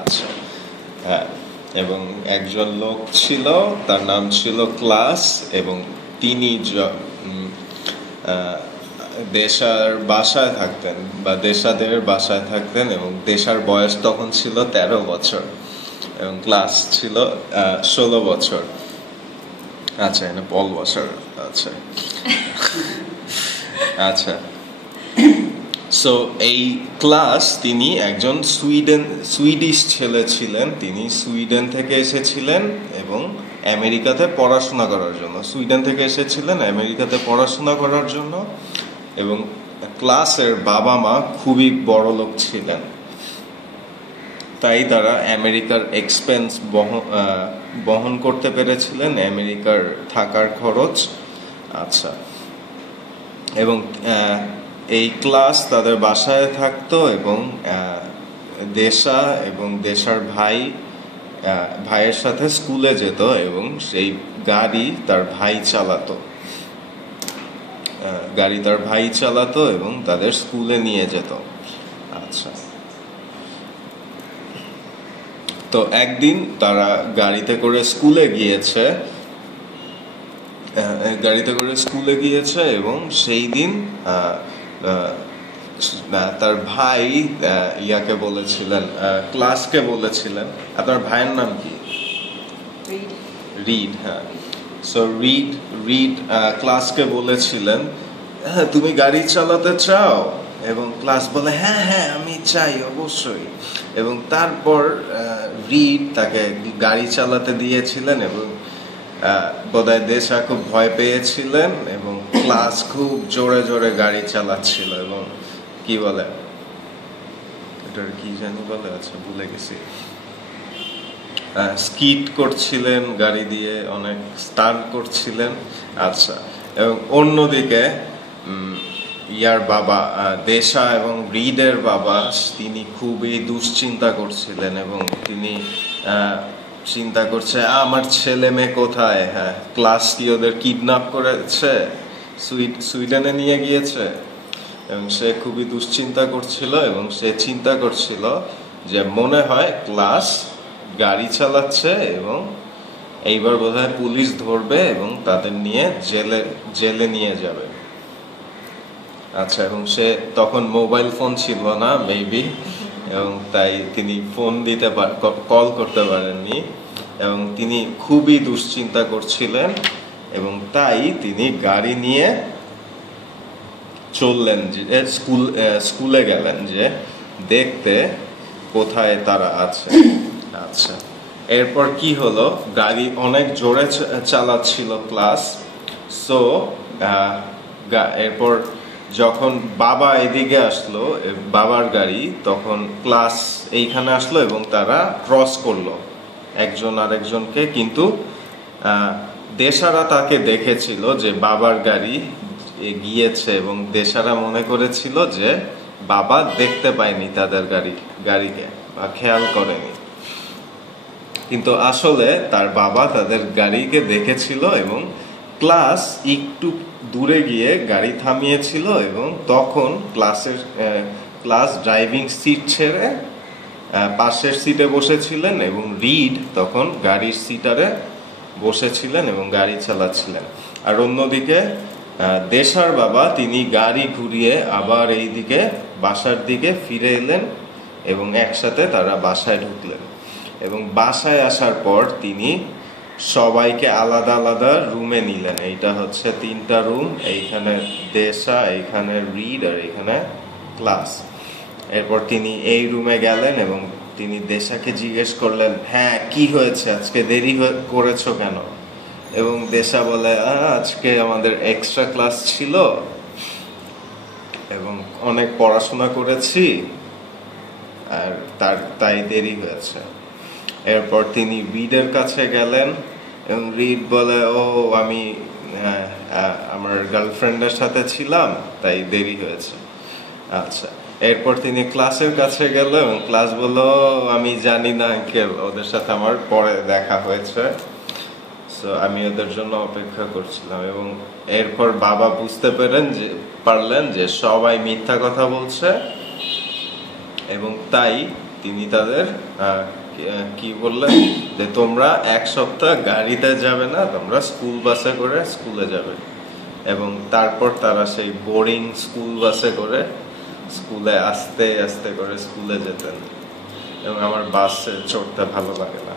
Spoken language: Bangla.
আচ্ছা, হ্যাঁ। এবং একজন লোক ছিল, তার নাম ছিল ক্লাস, এবং তিনি দেশার বাসায় থাকতেন বা দেশাদের বাসায় থাকতেন, এবং দেশার বয়স তখন ছিল 13 বছর এবং ক্লাস ছিল 16 বছর। আচ্ছা, এখানে পল বছর। আচ্ছা আচ্ছা, সো এই ক্লাস তিনি একজন সুইডিশ ছেলে ছিলেন। তিনি সুইডেন থেকে এসেছিলেন এবং আমেরিকাতে পড়াশোনা করার জন্য, সুইডেন থেকে এসেছিলেন আমেরিকাতে পড়াশোনা করার জন্য। এবং ক্লাসের বাবা মা খুবই বড় লোক ছিলেন, তাই তারা আমেরিকার এক্সপেন্স বহন করতে পেরেছিলেন, আমেরিকার থাকার খরচ। আচ্ছা, এবং এই ক্লাস তাদের বাসায় থাকতো, এবং দেশা এবং দেশার ভাইয়ের সাথে স্কুলে যেত, এবং সেই গাড়ি তার ভাই চালাতো এবং তাদের স্কুলে নিয়ে যেত। আচ্ছা, তো একদিন তারা গাড়িতে করে স্কুলে গিয়েছে এবং সেই দিন তার ভাই ইয়াকে বলেছিলেন, ক্লাসকে বলেছিলেন, আপনার ভাইয়ের নাম কি? রিড। হ্যাঁ, সো রিড ক্লাসকে বলেছিলেন, হ্যাঁ তুমি গাড়ি চালাতে চাও? এবং ক্লাস বলে, হ্যাঁ হ্যাঁ আমি চাই, অবশ্যই। এবং তারপর রিড তাকে গাড়ি চালাতে দিয়েছিলেন, এবং বোধহয় দেশা খুব ভয় পেয়েছিলেন, এবং ক্লাস খুব জোরে জোরে গাড়ি চালাচ্ছিল, এবং কি বলে এটার কি জানি বলে, আচ্ছা ভুলে গেছি, স্কিট করছিলেন গাড়ি দিয়ে, অনেক স্টান্ট করছিলেন। আচ্ছা, এবং অন্যদিকে ইয়ার বাবা, দেশা এবং রিডের বাবা, তিনি খুবই দুশ্চিন্তা করছিলেন, এবং তিনি চিন্তা করছে আমার ছেলে মেয়ে কোথায়, হ্যাঁ ক্লাস কি ওদের কিডন্যাপ করেছে, সুইডেনে নিয়ে গিয়েছে। এবং সে খুবই দুশ্চিন্তা করছিল, এবং সে চিন্তা করছিল যে মনে হয় ক্লাস গাড়ি চালাচ্ছে, এবং এইবার বোধহয় পুলিশ ধরবে এবং তাদের নিয়ে জেলে নিয়ে যাবে। আচ্ছা, এবং সে তখন মোবাইল ফোন ছিল না মেবি, এবং তাই তিনি কল করতে পারেননি, এবং তিনি খুবই দুশ্চিন্তা করছিলেন, এবং তাই তিনি গাড়ি নিয়ে চললেন, যে স্কুলে গেলেন যে দেখতে কোথায় তারা আছে। আচ্ছা, এরপর কি হলো, গাড়ি অনেক জোরে চালাচ্ছিল ক্লাস। সো এরপর যখন বাবা এদিকে আসলো, বাবার গাড়ি, তখন ক্লাস এইখানে আসলো, এবং তারা ক্রস করলো একজন আরেকজনকে। কিন্তু দেশারা তাকে দেখেছিল যে বাবার গাড়ি গিয়েছে, এবং দেশারা মনে করেছিল যে বাবা দেখতে পায়নি তাদের গাড়িকে বা খেয়াল করেনি, কিন্তু আসলে তার বাবা তাদের গাড়িকে দেখেছিল, এবং ক্লাস একটু দূরে গিয়ে গাড়ি থামিয়েছিল, এবং তখন ক্লাস ড্রাইভিং সিট ছেড়ে পাশের সিটে বসেছিলেন, এবং রিড তখন গাড়ির সিটারে বসেছিলেন এবং গাড়ি চালাচ্ছিলেন। আর অন্যদিকে দেশার বাবা, তিনি গাড়ি ঘুরিয়ে আবার এইদিকে বাসার দিকে ফিরে এলেন, এবং একসাথে তারা বাসায় ঢুকলেন। এবং বাসায় আসার পর তিনি সবাইকে আলাদা আলাদা রুমে নিলেন। এইটা হচ্ছে 3টা রুম, এইখানে দেশা, এইখানে রিড, আর এইখানে ক্লাস। এরপর তিনি এই রুমে গেলেন, এবং তিনি দেশাকে জিজ্ঞেস করলেন, হ্যাঁ কি হয়েছে, আজকে দেরি করেছো কেন? এবং দেশা বলে, আজকে আমাদের এক্সট্রা ক্লাস ছিল, এবং অনেক পড়াশোনা করেছি, আর তাই দেরি হয়েছে। এরপর তিনি রিডের কাছে গেলেন, এবং রিড বলে, আমি আমার গার্লফ্রেন্ডের সাথে ছিলাম, তাই দেরি হয়েছে। আচ্ছা, এরপর তিনি ক্লাসের কাছে গেল, এবং ক্লাস বলল, আমি জানি না আঙ্কেল, ওদের সাথে আমার পরে দেখা হয়েছে, সো আমি ওদের জন্য অপেক্ষা করছিলাম। এবং এরপর বাবা বুঝতে পারলেন যে সবাই মিথ্যা কথা বলছে, এবং তাই তিনি তাদের কি বললেন যে তোমরা এক সপ্তাহ গাড়িতে যাবে না, তোমরা স্কুল বাসে করে স্কুলে যাবে। এবং তারপর তারা সেই বোরিং স্কুল বাসে করে স্কুলে আস্তে আস্তে করে স্কুলে যেতেন। এবং আমার বাসে চড়তে ভালো লাগে না।